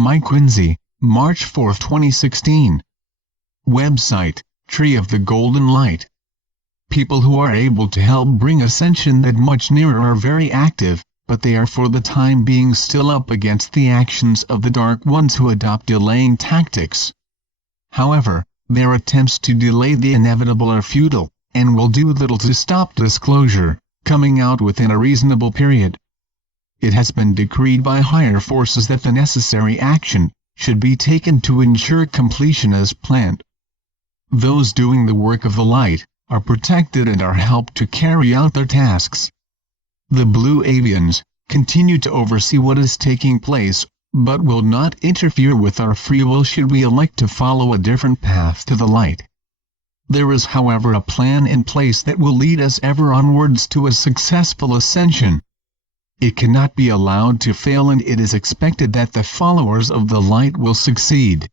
My Quinsey, March 4, 2016. Website, Tree of the Golden Light. People who are able to help bring Ascension that much nearer are very active, but they are for the time being still up against the actions of the Dark Ones who adopt delaying tactics. However, their attempts to delay the inevitable are futile, and will do little to stop disclosure coming out within a reasonable period. It has been decreed by higher forces that the necessary action should be taken to ensure completion as planned. Those doing the work of the light are protected and are helped to carry out their tasks. The Blue Avians continue to oversee what is taking place, but will not interfere with our free will should we elect to follow a different path to the light. There is however a plan in place that will lead us ever onwards to a successful ascension. It cannot be allowed to fail, and it is expected that the followers of the light will succeed.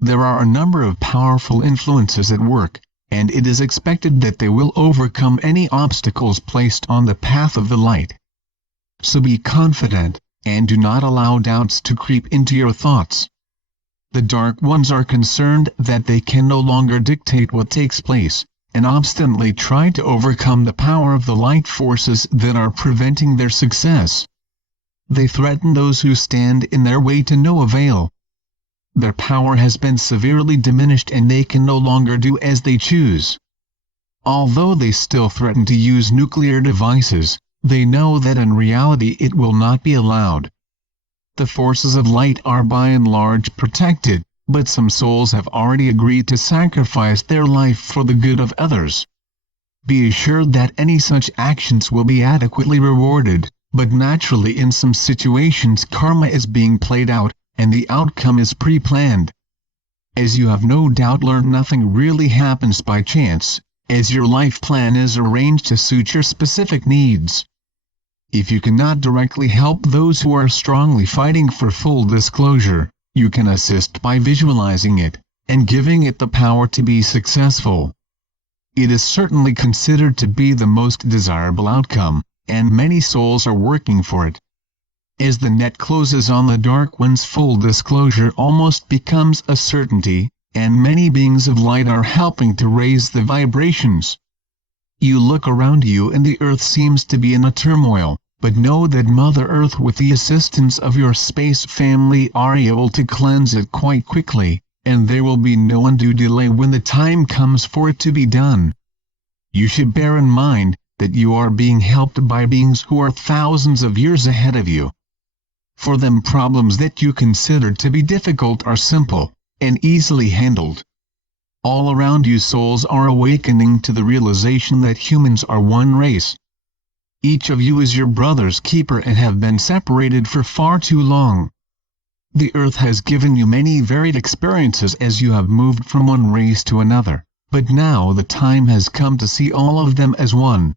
There are a number of powerful influences at work, and it is expected that they will overcome any obstacles placed on the path of the light. So be confident, and do not allow doubts to creep into your thoughts. The Dark Ones are concerned that they can no longer dictate what takes place, and obstinately try to overcome the power of the light forces that are preventing their success. They threaten those who stand in their way to no avail. Their power has been severely diminished and they can no longer do as they choose. Although they still threaten to use nuclear devices, they know that in reality it will not be allowed. The forces of light are by and large protected, but some souls have already agreed to sacrifice their life for the good of others. Be assured that any such actions will be adequately rewarded, but naturally in some situations karma is being played out, and the outcome is pre-planned. As you have no doubt learned, nothing really happens by chance, as your life plan is arranged to suit your specific needs. If you cannot directly help those who are strongly fighting for full disclosure, you can assist by visualizing it, and giving it the power to be successful. It is certainly considered to be the most desirable outcome, and many souls are working for it. As the net closes on the Dark One's full disclosure almost becomes a certainty, and many beings of light are helping to raise the vibrations. You look around you and the earth seems to be in a turmoil, but know that Mother Earth with the assistance of your space family are able to cleanse it quite quickly, and there will be no undue delay when the time comes for it to be done. You should bear in mind that you are being helped by beings who are thousands of years ahead of you. For them, problems that you considered to be difficult are simple and easily handled. All around you souls are awakening to the realization that humans are one race. Each of you is your brother's keeper and have been separated for far too long. The earth has given you many varied experiences as you have moved from one race to another, but now the time has come to see all of them as one.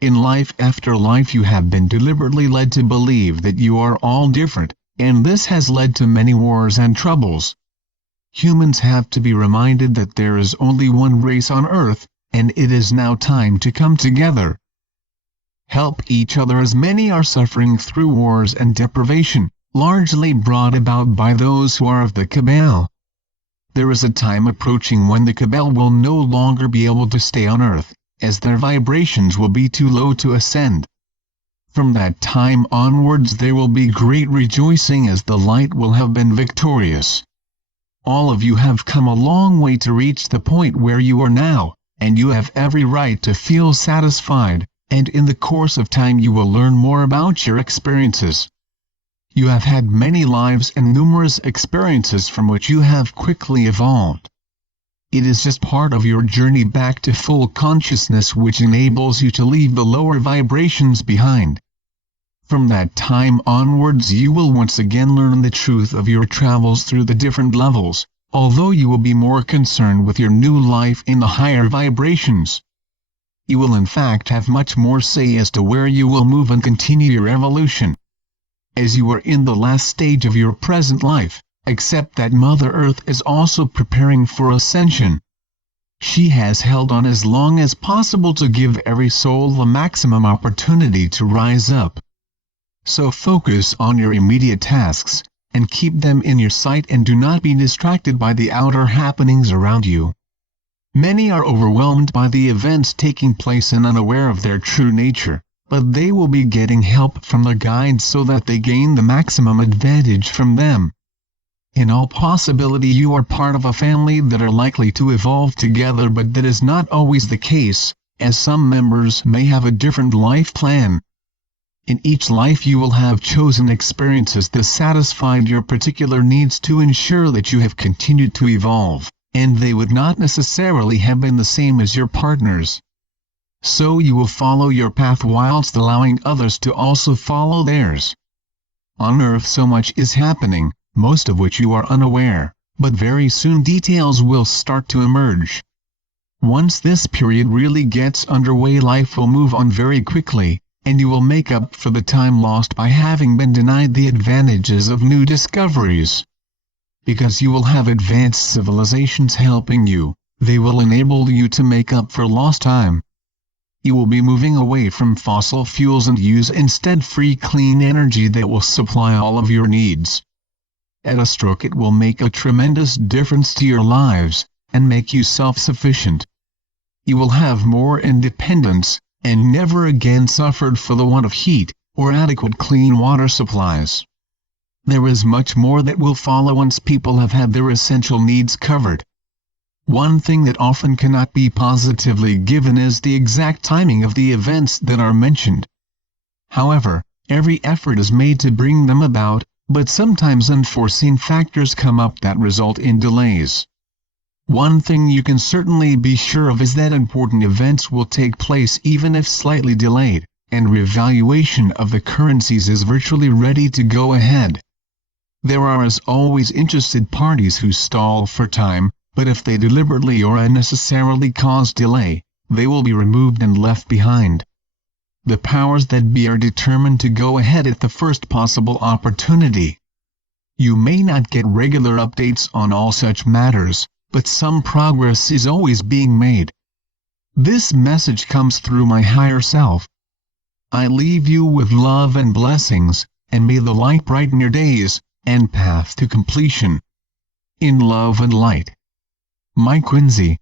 In life after life you have been deliberately led to believe that you are all different, and this has led to many wars and troubles. Humans have to be reminded that there is only one race on Earth, and it is now time to come together. Help each other, as many are suffering through wars and deprivation, largely brought about by those who are of the Cabal. There is a time approaching when the Cabal will no longer be able to stay on Earth, as their vibrations will be too low to ascend. From that time onwards there will be great rejoicing as the light will have been victorious. All of you have come a long way to reach the point where you are now, and you have every right to feel satisfied, and in the course of time you will learn more about your experiences. You have had many lives and numerous experiences from which you have quickly evolved. It is just part of your journey back to full consciousness which enables you to leave the lower vibrations behind. From that time onwards you will once again learn the truth of your travels through the different levels, although you will be more concerned with your new life in the higher vibrations. You will in fact have much more say as to where you will move and continue your evolution. As you are in the last stage of your present life, accept that Mother Earth is also preparing for ascension. She has held on as long as possible to give every soul the maximum opportunity to rise up. So focus on your immediate tasks, and keep them in your sight and do not be distracted by the outer happenings around you. Many are overwhelmed by the events taking place and unaware of their true nature, but they will be getting help from their guides so that they gain the maximum advantage from them. In all possibility you are part of a family that are likely to evolve together, but that is not always the case, as some members may have a different life plan. In each life you will have chosen experiences that satisfied your particular needs to ensure that you have continued to evolve, and they would not necessarily have been the same as your partners. So you will follow your path whilst allowing others to also follow theirs. On Earth so much is happening, most of which you are unaware, but very soon details will start to emerge. Once this period really gets underway, life will move on very quickly, and you will make up for the time lost by having been denied the advantages of new discoveries. Because you will have advanced civilizations helping you, they will enable you to make up for lost time. You will be moving away from fossil fuels and use instead free clean energy that will supply all of your needs. At a stroke it will make a tremendous difference to your lives, and make you self-sufficient. You will have more independence, and never again suffered for the want of heat, or adequate clean water supplies. There is much more that will follow once people have had their essential needs covered. One thing that often cannot be positively given is the exact timing of the events that are mentioned. However, every effort is made to bring them about, but sometimes unforeseen factors come up that result in delays. One thing you can certainly be sure of is that important events will take place even if slightly delayed, and revaluation of the currencies is virtually ready to go ahead. There are as always interested parties who stall for time, but if they deliberately or unnecessarily cause delay, they will be removed and left behind. The powers that be are determined to go ahead at the first possible opportunity. You may not get regular updates on all such matters, but some progress is always being made. This message comes through my higher self. I leave you with love and blessings, and may the light brighten your days, and path to completion. In love and light. My Quinsey.